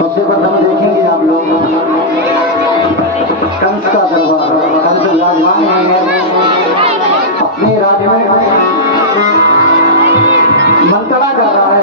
सबसे प्रथम देखेंगे आप लोग कंस का दरबार। कंस विराजमान है अपने राज्य में, मंत्रणा कर रहा है।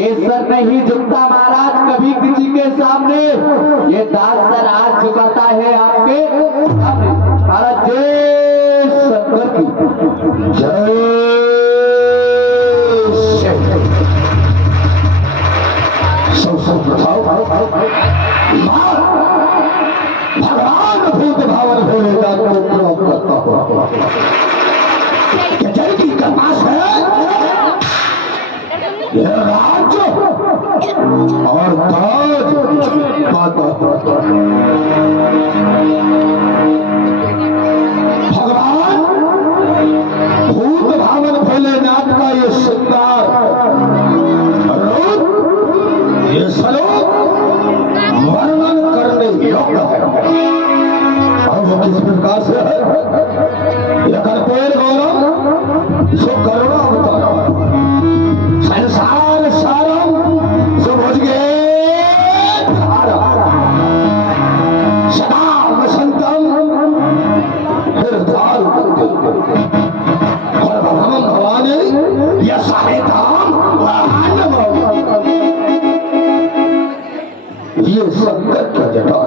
ये सर नहीं झुकता महाराज कभी किसी के सामने। ये दास सर आज झुकाता है आपके सामने। महाराज जय शंकर की जय। सब बताओ भगवान भूत भावन भोलेनाथ को प्रणाम करता हूँ। जय की कृपा से यह राज्य और ताज पाता भगवान भूत भावन भोलेनाथ का ये श्रृंगार रूप, ये स्वरूप वर्णन करने योग्य है। और वो किस प्रकार से है? यह कर्पूर गौरव सो करुणा अवतारम संसार सारम सुभुजगे सदा वसंतम हृदय और भगवान भवानी यह सारे धाम ये संकट का जटा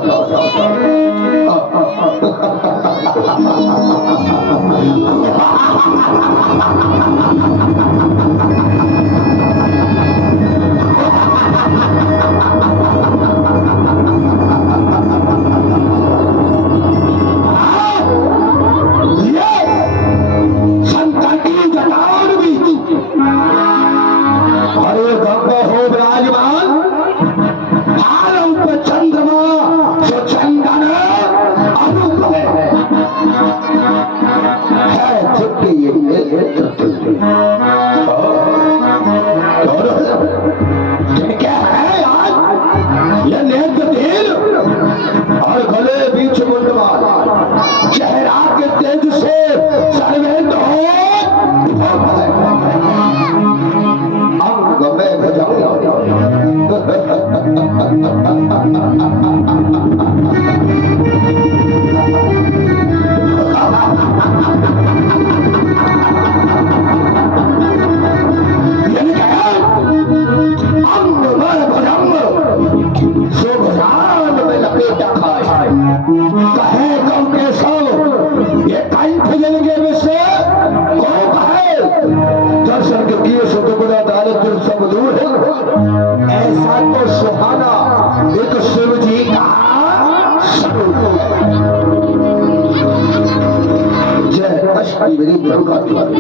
ऐसा तो सुहाना एक शिव जी का जय अष्टमी मेरी दुर्गा देवी,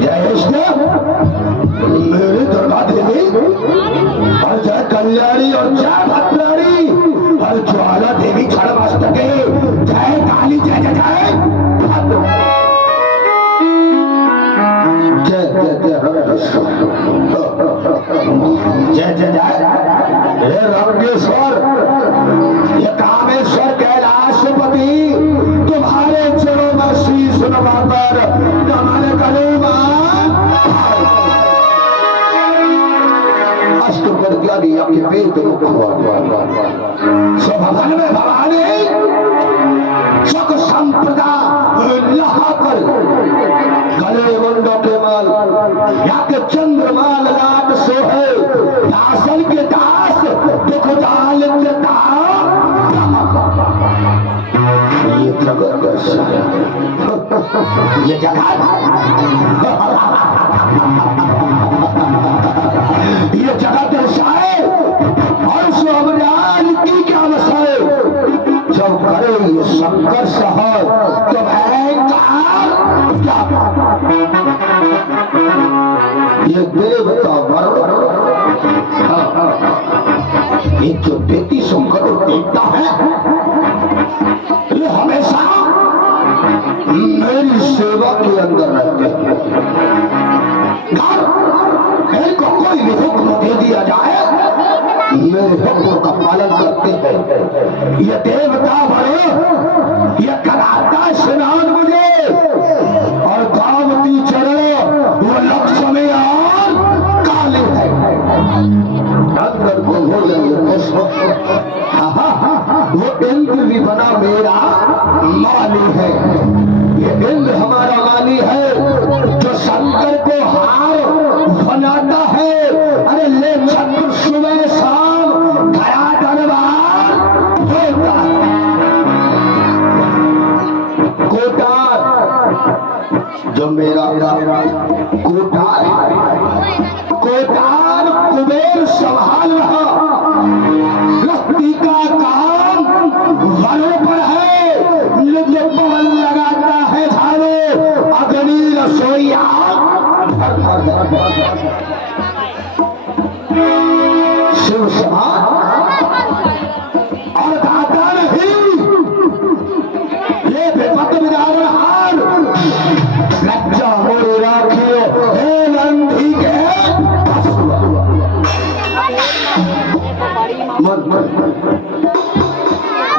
जय मेरी दुर्गा देवी, और जय कल्याणी और जय भद्राणी और ज्वाला देवी छड़मस्तके, जय काली जय जय जय जय जय जय हे रंगेश्वर, ये कामेश्वर कैलाशपति, तुम्हारे चरणों में शीश नवाकर हमारे करूँगा अष्ट प्रज्ञानी आपके पेट स्वभवन में भवानी सुख संप्रदा लहाकर गले मुंडो के माल या के चंद्रमाल लाट सोहे दासन के दास दुख दाल ये जगत ये जगत ये जगत दर्शाए और सोमरान की क्या बसाए। जब करे ये शंकर शहर तो क्या ये देवता वर्ण ये जो देती शंकर देवता है ये हमेशा मेरी सेवा के अंदर रहते हैं। इनको कोई भी हुक्म दे दिया जाए मेरे हुक्म का पालन करते हैं। ये देवता बड़े ये कराता स्नान मुझे और गावती चरण वो लक्ष्मी और काले है अंदर को हो जाए वो इंद्र भी बना मेरा माली है। ये इंद्र हमारा माली है जो शंकर को हार बनाता है ये छत्र सुबह शाम खड़ा दरबार होता है। कोटार जो मेरा कोटार है, कोटार कुबेर संभाल रहा, गृहस्थी का काम वनों पर है, जो पवन लगाता है झाड़ो अग्नि रसोईया शिव सभा और दाता नहीं, ये विपत विदारण हार लज्जा मोड़ राखियो हे नंदी के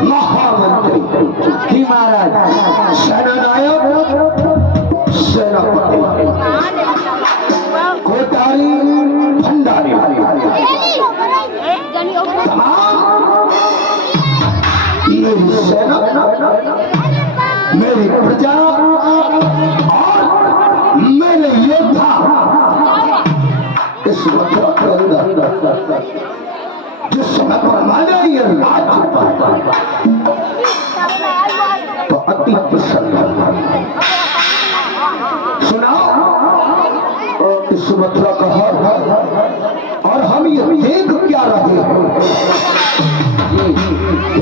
महामंत्री की महाराज सेनानायक सेनापति कोटारी भंडारी तमाम मेरी सेना मेरी प्रजा और मेरे योद्धा इस मथुरा के अंदर जिस समय पर मैंने ये राज्य पाया तो अति प्रसन्न सुना इस मथुरा का हर और हम ये देख क्या रहे हैं,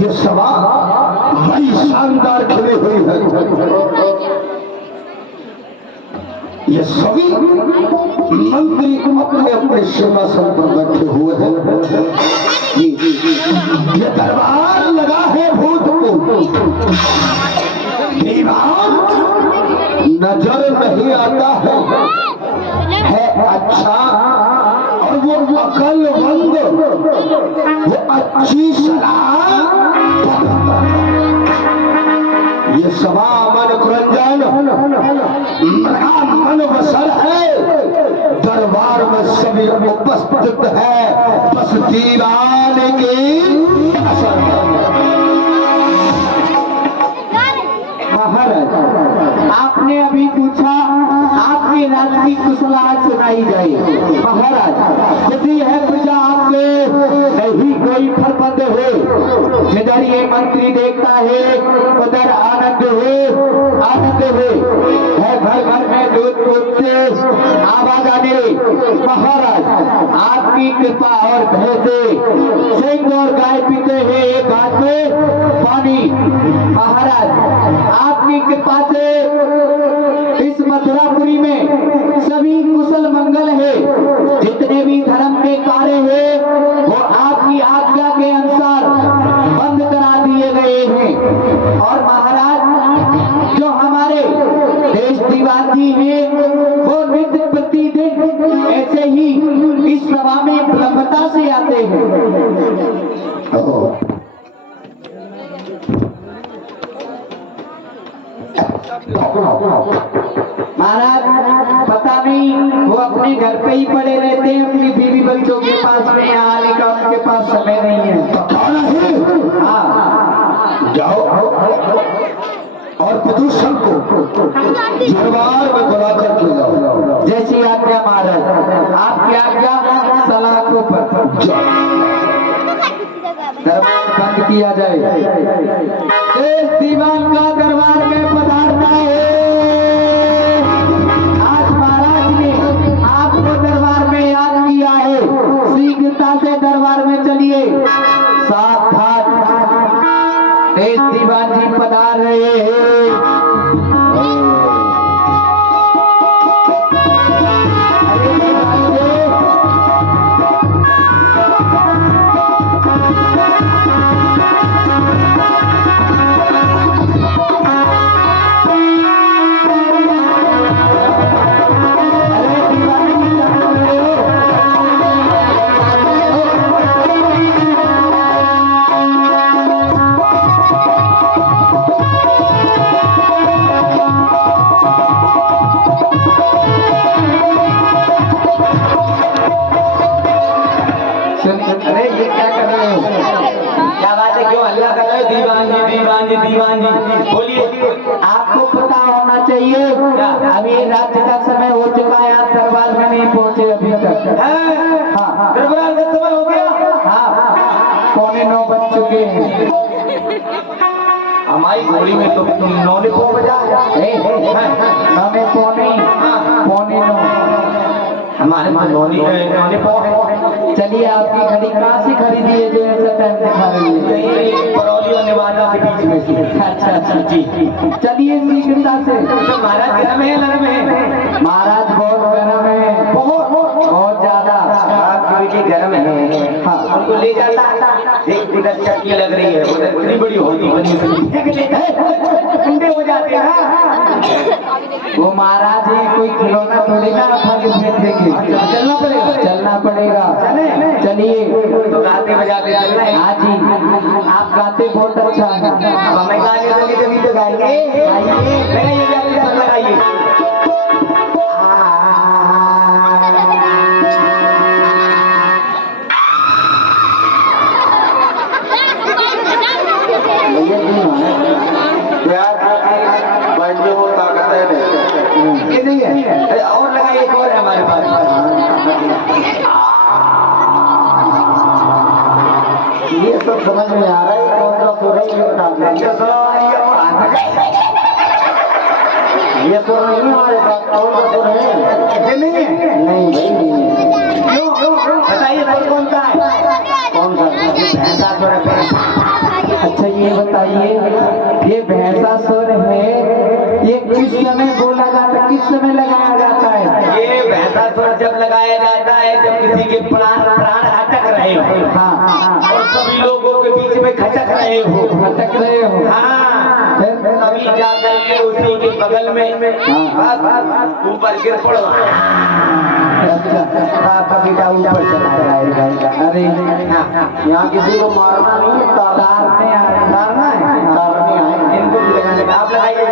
ये सभा बड़ी शानदार खिली हुई है। ये सभी मंत्री अपने अपने सिंहासन पर बैठे हुए हैं। ये दरबार लगा है भूतपूर्व, दीवान नजर नहीं आता है अच्छा और वो अकलमंद, वो अच्छी सलाह। ये सभा मन कुरंजन मन वसल है, दरबार में सभी उपस्थित है, बस दीवान की असर। महाराज आपने अभी पूछा आपकी रात की कुशलाहट सुनाई जाए। महाराज यदि है प्रजा आपके नहीं कोई फरबंद हो, जिधर ये मंत्री देखता है उधर आनंद हो है, घर घर में दूध दूध से आवाज आने। महाराज आपकी कृपा और भय से सिंह और गाय पीते हैं एक हाथ में पानी। महाराज आपकी कृपा से इस मथुरापुरी में सभी कुशल मंगल है, जितने भी धर्म के कार्य हैं वो आपकी आज्ञा के अनुसार बंद करा दिए गए हैं। और महाराज जो हमारे देश दीवान जी हैं वो नित्य प्रतिदिन ऐसे ही इस सभा में विलंबता से आते हैं। महाराज पता नहीं वो अपने घर पे ही पड़े रहते हैं, अपनी बीवी बच्चों के पास में, आने का उनके पास समय नहीं है। हाँ जाओ और प्रदूषण को दरबार में बुला कर के लाओ। जैसी आज्ञा महाराज, आपकी आज्ञा सलाखों पर दरबार बंद किया जाए। इस दीवान का दरबार में पधारता है। आज महाराज ने आपको दरबार में याद किया है, शीघ्रता से दरबार में चलिए। सावधान, इस दीवान जी पधार रहे हैं। दीवान जी बोलिए। आपको पता होना चाहिए अभी रात का समय हो चुका है, आप दरबार में नहीं पहुंचे अभी तक। हाँ, हमारी घोड़ी में तो तुम नौने को बजा नौने पौने पौने नौ हमारे में नौने पौ है। चलिए आपकी घड़ी कहाँ से खरीदी है जो ऐसा टाइम दिखा रही है? करौली और नेवादा के बीच में से। अच्छा अच्छा जी चलिए शीघ्रता से। तो महाराज गर्म है नरम है? महाराज बहुत गर्म है बहुत ज्यादा आपकी गर्म है। हाँ उनको ले जाता एक टिकट चटनी लग रही है इतनी बड़ी होती बनी ठंडे हो जाते हैं। वो महाराज है कोई खिलौना थोड़ी ना उठा के फेंक देंगे। चलना पड़ेगा चलना पड़ेगा चलिए तो गाते बजाते चलना है। हाँ जी आप गाते बहुत अच्छा है। अब हमें गाने दोगे तभी तो गाएंगे। लगाइए गाने सब लगाइए। ये नहीं है और लगाइए एक और है हमारे पास। ये सब समझ में आ रहा है कौन सा सुर है ये बता दो। ये सुर नहीं है हमारे पास कौन सा सुर है? ये नहीं है नहीं भाई नहीं है। क्यों बताइए सुर कौन सा है? कौन सा? भैंसा सुर है भैंसा। अच्छा ये बताइए ये भैंसा सुर है ये किस समय बोला जाता किस समय लगाया जाता है? ये भैंसा सुर जब लगाया जाता है जब किसी के प्राण अटक रहे हो। हाँ और सभी लोगों के बीच में खटक रहे हो। भटक रहे हो। हाँ तभी जाकर के उसी के बगल में बस ऊपर गिर पड़ो। अच्छा बेटा ऊपर चला जाएगा। अरे यहाँ किसी को मारना नहीं है तारने आए तारना है तारने आए इनको भी लगाने का आप लगाइए।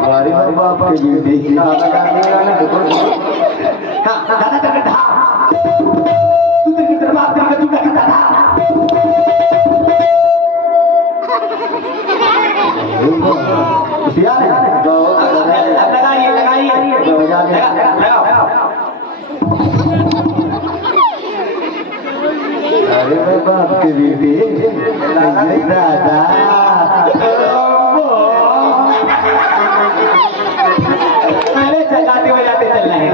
हमारे बाप के बेटे की लगाने वाले हाँ दादा करके था तू तेरी दरबार तेरी तू क्या करता था? होशियार है लगाइए लगाइए लगाओ। अरे मेरे बाप के बेटे दादा पहले गाते बजाते चलना है।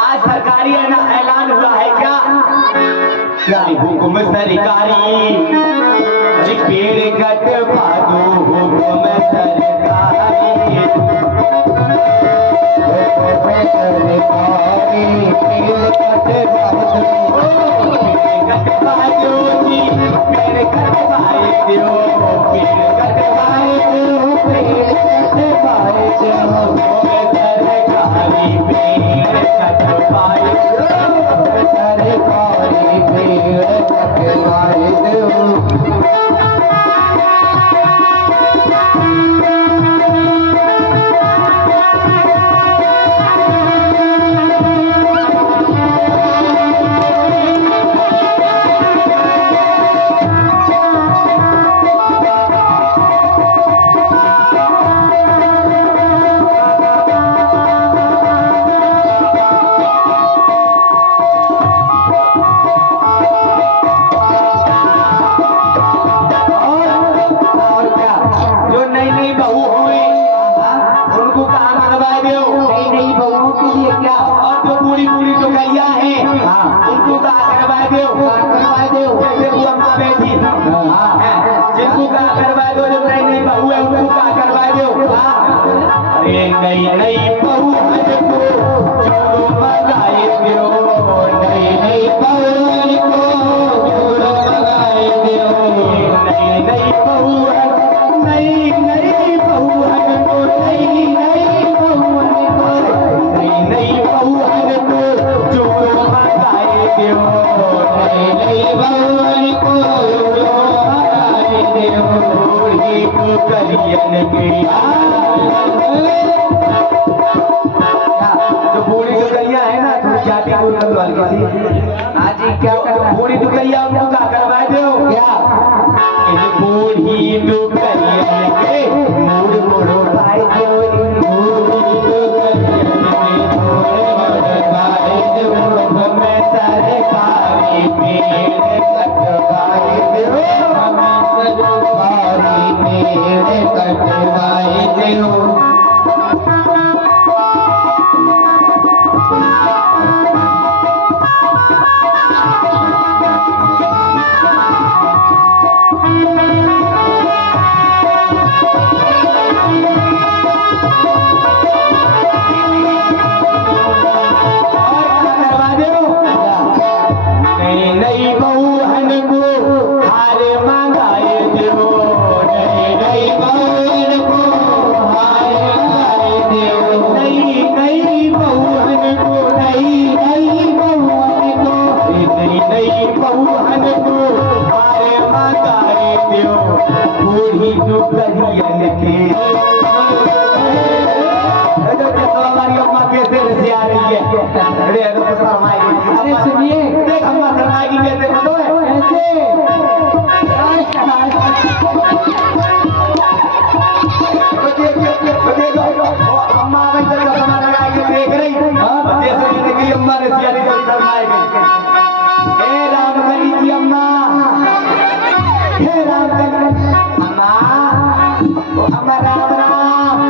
आज सरकारी ऐलान हुआ है क्या? हुकुम सरकारी अरे पेड़ कटवा दो हुकुम सरकारी पेड़ कटवा दो जी पेड़ कटवाए दो पेड़ कटवाए दो पेड़ कटवाए दो सरकारी पेड़ कटवाए दो सरकारी पेड़ कटवाए दो। जिनको का करवा दो जो नई नई बहू है उनको का करवा दो। अरे नई नई बहू हमको जोड़ो मंगाए दो नई नई बहू को जोड़ो मंगाए दो नई नई बहू नई नई बहू हमको नई नई बहू हमको नई नई बहू हमको जोड़ो मंगाए दो नई नई बहू हमको जो बूढ़ी दुकैया है ना तो जाति आज क्या बूढ़ी दुकैया उनको क्या करवा दो क्या बूढ़ी दुकैया के मूड मोड़ो भाई दो मैं सरकार है अरे अगर शर्माएगी अरे सुनिए देख अम्मा शर्माएगी कैसे बताओ अम्मा में तो चश्मा लगा के देख रही जैसे मैंने की अम्मा ने सियारी को शर्माएगी हे रामकली की अम्मा हे रामकली अम्मा अम्मा राम राम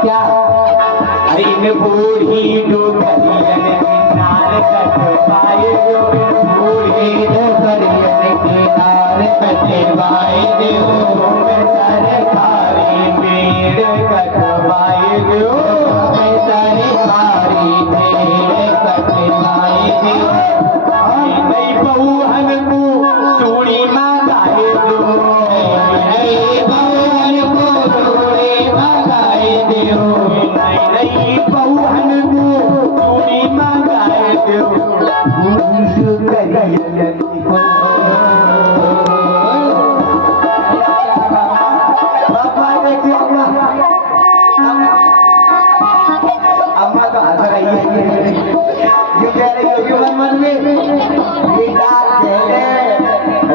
क्या अरे बूढ़ी डोकरियन किनार कटवाए बूढ़ी डोकरियन किनार कटवाए दो सरकारी पेड़ कटवाए दो सरकारी पेड़ कटवाए दो नहीं बहुहन को चूड़ी मंगाए दो नहीं बहुहन को चूड़ी मंगाए दो नहीं बहुहन को चूड़ी मंगाए दो अम्मा तो हंस रही है ये कह रही होगी मन में बेटा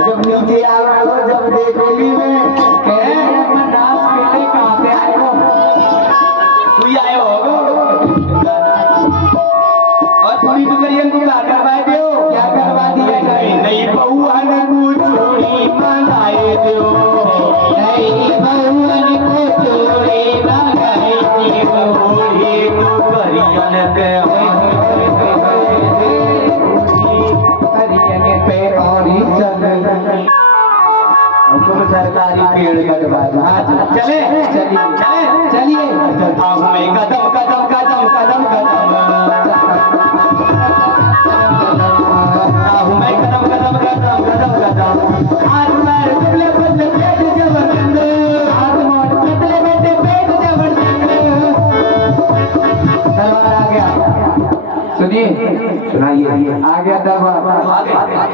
जब नीचे आ रहा हो जब देखोगी में नाच पहले कहाँ पे आए हो तू ही आए हो और पूरी दुकरियन को क्या करवाए दो क्या करवा दिया नहीं बहुहन को चूड़ी मंगाए दो नहीं बहुहन को चूड़ी मंगाए दो बूढ़ी दुकरियन के पे और सरकारी पेड़ कटवा चले चलिए चलिए कदम कदम कदम कदम कदम मैं कदम कदम कदम कदम कदम हाथ पैर पतले पतले पेट जबरदस्त हाथ मोड़ पतले पतले पेट जबरदस्त दरबार आ गया सुनिए सुनाइए आ गया दरबार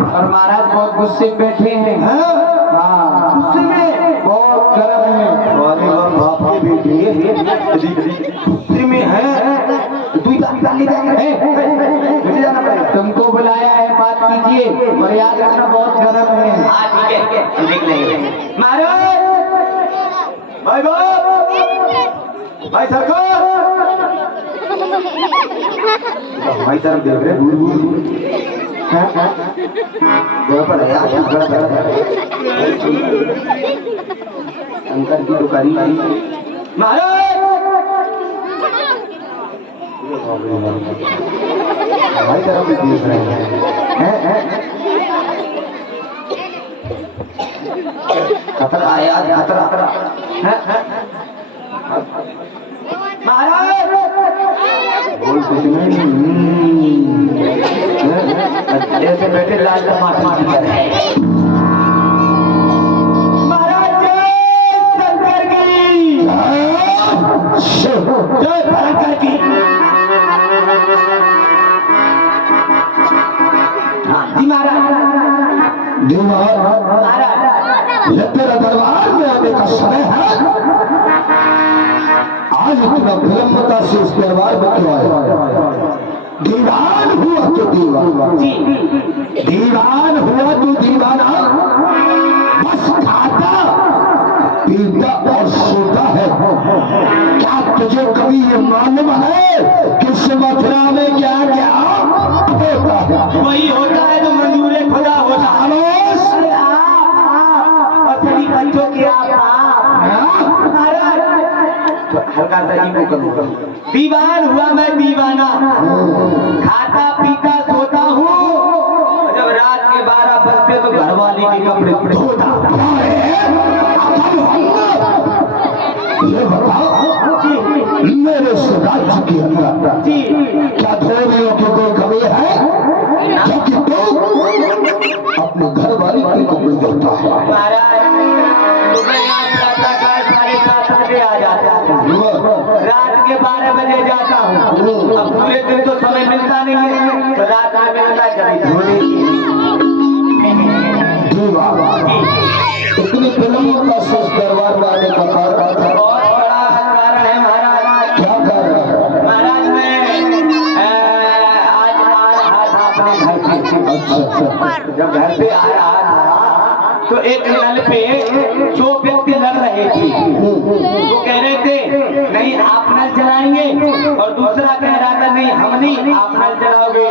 और महाराज बहुत गुस्से में बैठे हैं हाँ गुस्से में बहुत गर्म है बाप के बेटे गुस्से में है तू तुमको बुलाया है बात कीजिए और याद रखना बहुत गर्म है हाँ ठीक है देख लेंगे महाराज भाई बाप भाई सरकार भाई साहब देख रहे दूर दूर पर है शंकर की दुकानी महाराज भाई तरफ भी देख रहे हैं खतरा आया खतरा महाराज बोल कुछ नहीं ऐसे बैठे लाल माथा महाराज शंकर की जय भयंकर की ये तेरा दरबार में आने का समय है आज इतना विलंबता से इस दरबार में क्यों आया दीवान हुआ तो दीवान हुआ तो दीवाना बस खाता पीता और सोता है क्या तुझे कभी ये मालूम है कि मथुरा में क्या क्या होता है वही होता है जो मंजूर खुदा होता है और सभी बच्चों के हल्का सा ही दीवान हुआ मैं दीवाना खाता पीता सोता हूँ जब रात के 12 बजते तो घरवाली के कपड़े धोता ये बताओ मेरे राज्य के अंदर क्या धोबियों की कोई कमी है क्योंकि तो अपने घर वाली के कपड़े धोता है रात के 12 बजे जाता हूँ अब पूरे दिन तो समय मिलता नहीं है तो रात में मिलता इतनी फिल्मों का दरबार में आने का कारण एक नल पे 2 व्यक्ति लड़ रहे थे। वो कह रहे थे नहीं आप नल चलाएंगे, और दूसरा कह रहा था नहीं हम नहीं आप नल चलाओगे।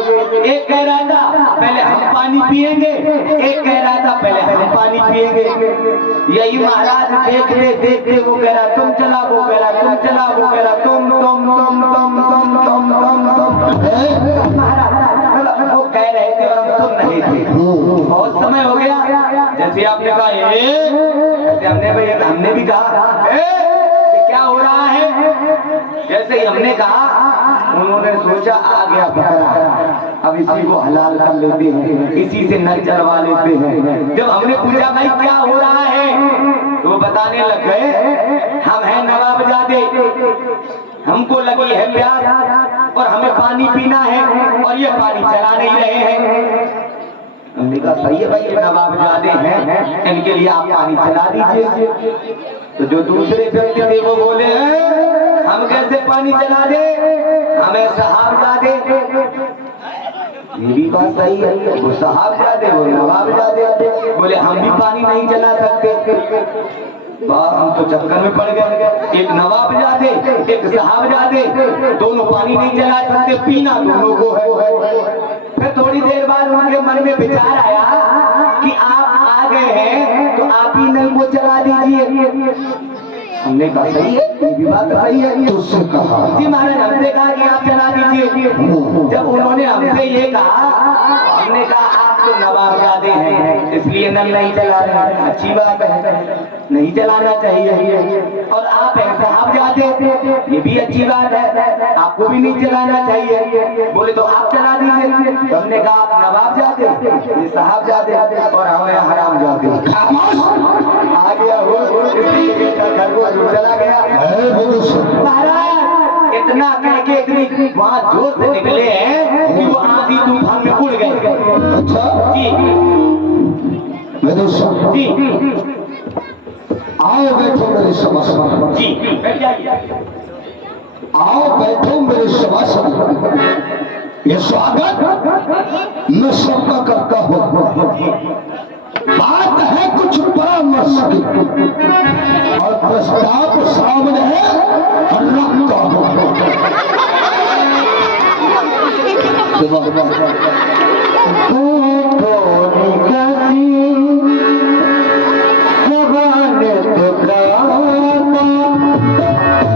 एक कह रहा था पहले हम पानी पिएंगे, एक कह रहा था पहले हम पानी पिएंगे। यही महाराज देखते देखते वो कह रहा तुम चला, वो कह रहा तुम चला, वो कह रहा तुम महाराज वो कह रहे थे और हम सुन रहे थे। बहुत समय हो गया, जैसे आपने कहा जैसे हमने भी कहा ये क्या हो रहा है, जैसे ही हमने कहा उन्होंने सोचा आ गया बकरा, अब इसी को हलाल कर लेते हैं, इसी से नल चलवा लेते हैं। जब हमने पूछा भाई क्या हो रहा है, तो वो बताने लग गए हम हैं नवाबजादे, हमको लगी है प्यास और हमें पानी पीना है और ये पानी चला नहीं रहे हैं। हमने कहा सही है भाई, ये नवाबजादे हैं, इनके लिए आप पानी चला दीजिए। तो जो दूसरे व्यक्ति थे वो बोले हम कैसे पानी चला दे, हमें साहबजादे। ये भी बात सही है, वो साहबजादे वो नवाबजादे, बोले हम भी पानी नहीं चला सकते। हम तो चक्कर में पड़ गए, एक नवाबजादे एक साहबजादे, दोनों पानी नहीं चला सकते, पीना दोनों को है। फिर थोड़ी देर बाद उनके मन में विचार आया कि आप आ गए हैं तो आप ही नल को चला दीजिए। हमने कहा सही है, ये भी बात सही है। तुझसे कहा जी महाराज, हमने कहा कि आप चला दीजिए। जब उन्होंने हमसे ये कहा, हमने कहा आप तो नवाबजादे हैं इसलिए नल नहीं चला रहे, अच्छी बात है, नहीं चलाना चाहिए। और आप हैं साहबजादे, ये भी अच्छी बात है, आपको भी नहीं चलाना चाहिए। बोले तो आप चला दीजिए। तो हमने कहा आप नवाबजादे, ये साहबजादे और हमें हरामजादे। आ गया वो घर को चला गया। महाराज इतना कह के इतनी वहां जोर से निकले हैं कि वो आंधी तूफान में उड़ गए। अच्छा जी जी आओ बैठो मेरे सभासद जी, बैठ जाइए। आओ बैठो मेरे सभासद, ये स्वागत मैं सबका करता हूँ। बात है कुछ परामर्श की और प्रस्ताव सामने है रखता हूँ।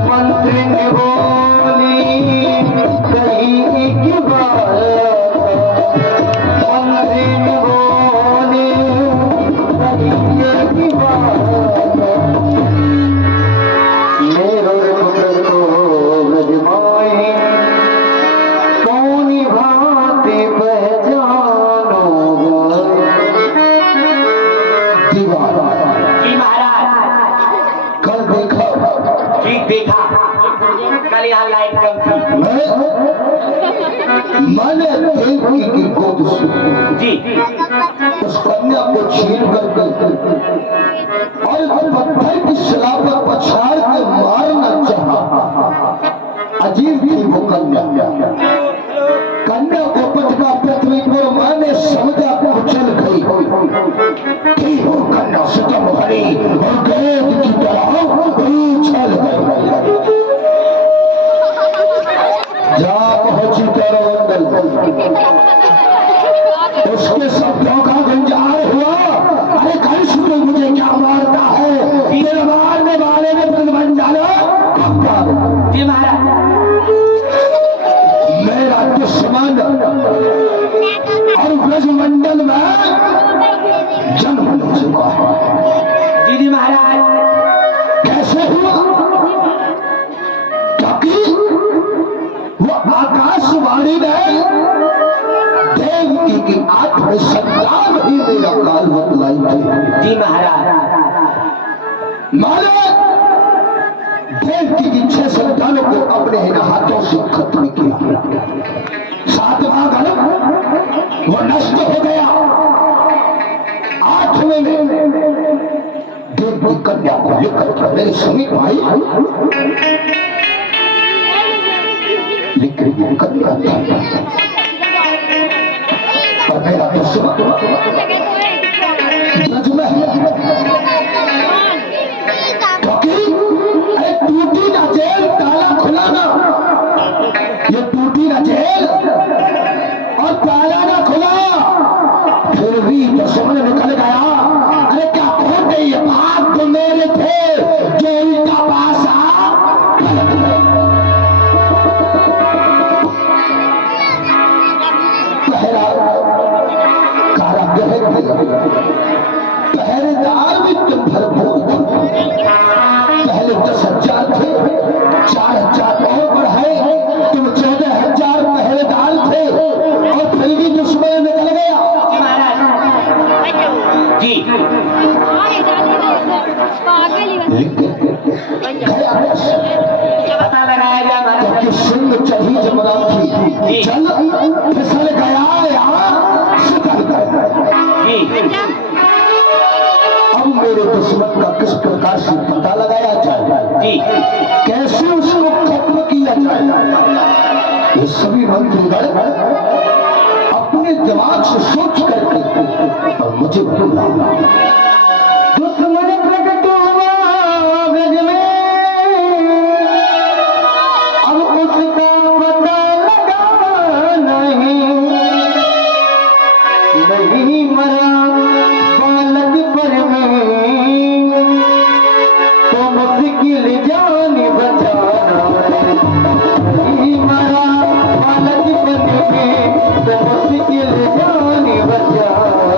मंत्री ने बोली कहीं एक बार, मंत्री ने बोली कहीं एक बार, मेरो पुत्र को रजमाई कौनी भांति पहचानो। दीवार जी महाराज, कल देखा जी देखा, कल यहाँ लाइट कम थी। मैंने देवकी की गोद से जी उस कन्या को छीन कर और पत्थर की शिला पर पछाड़ के मारना चाहा। अजीब थी वो कन्या, कन्या को पटका पृथ्वी पर, मैंने समझा कुचल गई थी वो कन्या सितम भरी और गेंद की तरह उछल गई। जा पहुंची तरवंदल, उसके शब्दों का गुंजार हुआ, अरे कंस को मुझे क्या मारता है, तेरे मारने वाले ने प्रतिबंध डालो। जी महाराज, मेरा दुश्मन और ब्रजमंडल में जन्म हो चुका है। जी जी महाराज, कैसे हुआ? क्योंकि वो आकाशवाणी में देवकी की आत्म संतान ही मेरा काल बतलाई थी। जी महाराज, मारे देवकी की 6 संतानों को अपने हाथों से खत्म किया। 7वां गर्भ वो नष्ट हो गया। 8वें में देवकी कन्या को लेकर के मेरे समीप आई, लेकिन ये कन्या और मेरा दुश्मन सच में क्योंकि अरे टूटी ना जेल ताला खुला ना, ये टूटी ना जेल और ताला ना खुला, फिर भी दुश्मन निकल गया। अरे क्या खोटे ये बात तो मेरे थे जो इनका पास आ पहरेदार भी तुम भरपूर, पहले 10,000 थे, 4,000 और बढ़ाए, तुम 14,000 पहरेदार थे और फिर भी दुश्मन निकल गया। जी पता लगाया जाए क्योंकि सिंह चढ़ी जमरान थी, चल फिसल गया यहाँ सुधर गया। अब मेरे दुश्मन का किस प्रकार से पता लगाया जाए, कैसे उसको खत्म किया जाए, ये सभी मंत्रीगण अपने दिमाग से सोच करके और मुझे बोला। दुश्मन प्रकट हुआ ब्रज में, अब उसका पता लगा नहीं मरा बालक पर में, तो मुश्किल जान बचाना, नहीं मरा बालक पर में, तो मुश्किल जान बचाना,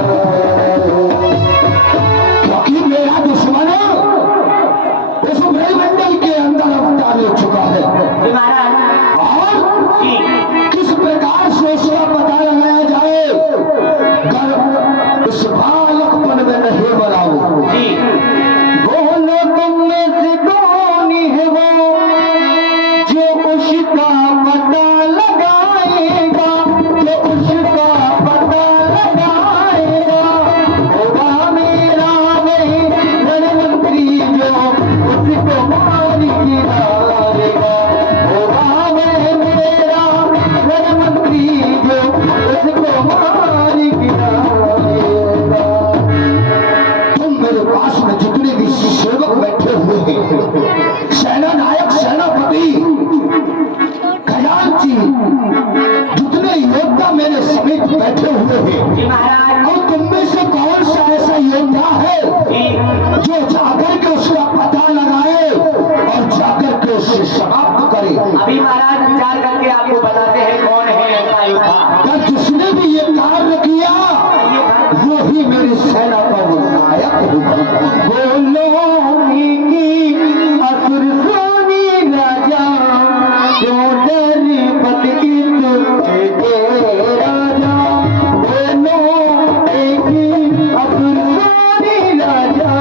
क्योंकि मेरा दुश्मन उस ब्रह्मंडल के अंदर अवतार ले चुका है और किस प्रकार से उसका पता लगाया जाए, अगर उस बालकपन में नहीं बनाओ। बोलो तुम में से कौन है वो जो उसका पता लगाएगा, जो उसका पता लगाएगा, होगा मेरा वही धनवंतरी जो उसको मार गिराएगा, होगा वह मेरा धनवंतरी जो उसको मार गिराएगा। तुम मेरे पास में जितने भी सेवक बैठे हुए हैं, सेना नायक, सेनापति, खजांची, जितने योद्धा मेरे समीप बैठे हुए हैं, और तुम में से कौन सा ऐसा योद्धा है जो जाकर के उसका पता लगाए और जाकर के उसे समाप्त करे। अभी महाराज विचार करके आपको बताते हैं कौन है ऐसा योद्धा। जिसने भी ये कार्य किया वो ही मेरी सेना का वो नायक होगा। बोलो की असुर सोनी राजा, जो डर पत की तुझे राजा, बोलो की असुर सोनी राजा,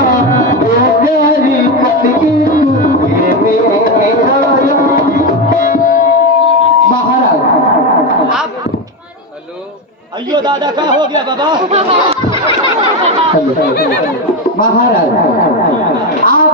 जो डर पत की तुझे राजा। महाराज अयो दादा क्या हो गया बाबा? महाराज आप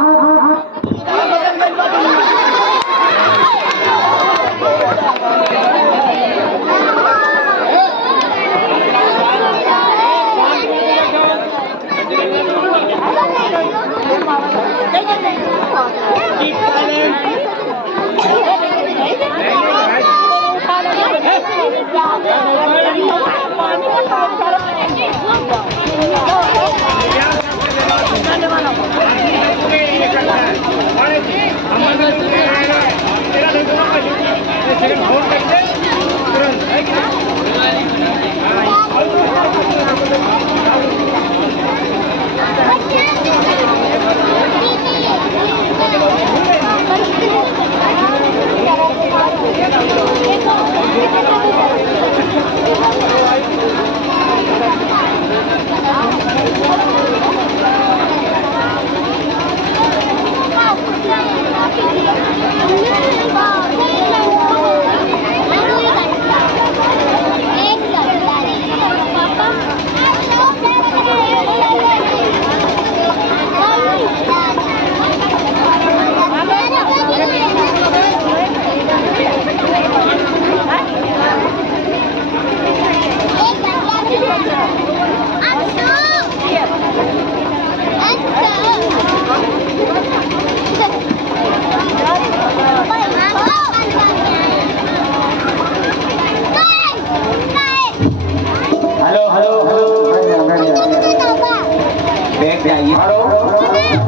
धन्यवाद।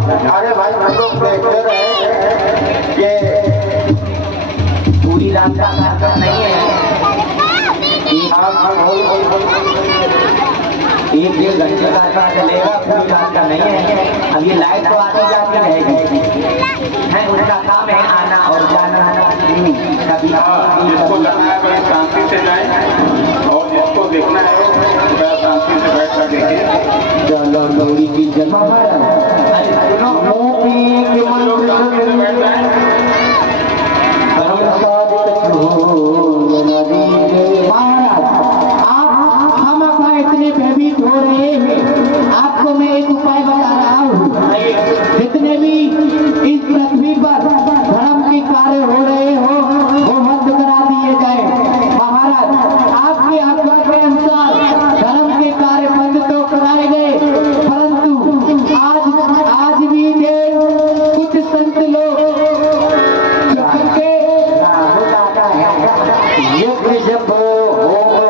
अरे भाई हम लोग देखते रहे कि पूरी रात का कार्यक्रम नहीं है, एक डेढ़ घंटे का चलेगा, पूरी रात का नहीं है। अब ये लाइट तो आती जाती रहेगी है, उनका काम है आना और जाना। कभी जिसको जाना है बड़ी शांति से जाए और जिसको देखना है बड़ा शांति से बैठ कर देखिए। चलो गौरी की जन्म लोग शांति से बैठ जाए। हम अपना इतने भयभीत हो रहे हैं, आपको मैं एक उपाय बता रहा हूँ। जितने भी इस पृथ्वी पर धर्म के कार्य हो रहे हो वो बंद करा दिए जाए। महाराज आपकी आज्ञा के अनुसार धर्म के कार्य बंद तो कराए गए, परंतु आज भी कुछ संत लोग यज्ञ जब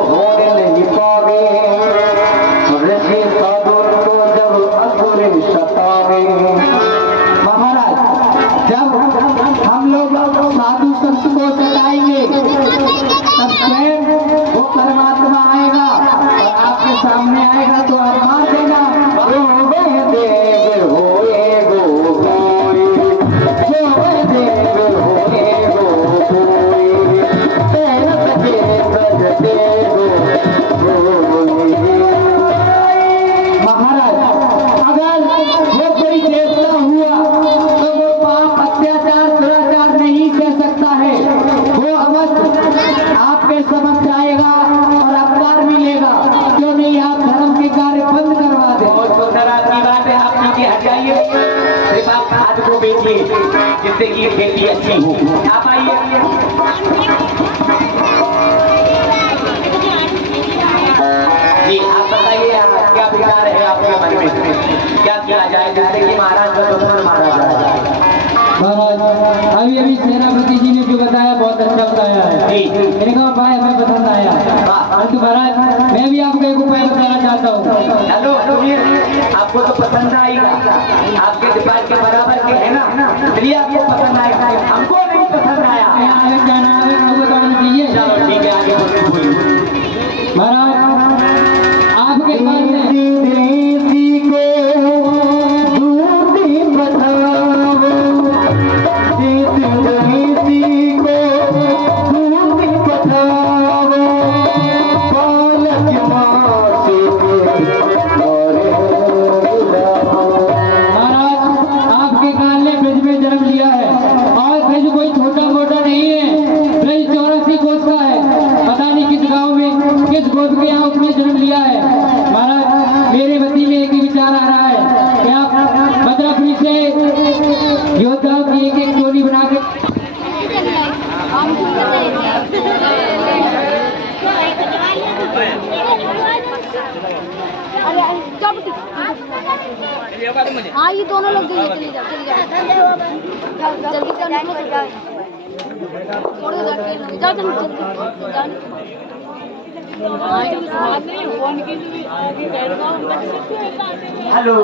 होने नहीं पावे, ऋषि साधु को जब असुर सतावे। महाराज जब हम लोग साधु संत को सताएंगे तब स्वयं वो परमात्मा आएगा और आपके सामने आएगा तो आप मान देगा। देव होए गो कोई, जो देव होए गो कोई, महाराज अगर वो कोई देवता हुआ तो वो पाप अत्याचार दुराचार नहीं कह सकता है, वो अवश्य आपके समक्ष आएगा और अवतार मिलेगा। क्यों नहीं आप धर्म के कार्य बंद करवा दे। और सुंदर की बात है, आप नीचे हट जाइए, सिर्फ आप खाद को बेचिए जिससे कि खेती अच्छी हो। आप आइए। जी आप बताइए क्या विचार है आपके मन में, क्या किया जाए जिससे कि महाराज का दुश्मन मारा जाए। महाराज अभी सेनापति जी ने जो बताया बहुत अच्छा बताया है, मैंने कहा भाई हमें पसंद आया। परंतु महाराज मैं भी आपको एक उपाय बताना चाहता हूँ। हेलो आपको तो पसंद आएगा, आपके दिमाग के बराबर के है ना, इसलिए आपको पसंद आएगा, हमको नहीं पसंद आया। आगे जाना आगे आपको तो आना चाहिए। चलो ठीक है आगे बोलिए। महाराज आपके पास में हाँ ये दोनों लोग चले जाओ जल्दी जाओ हेलो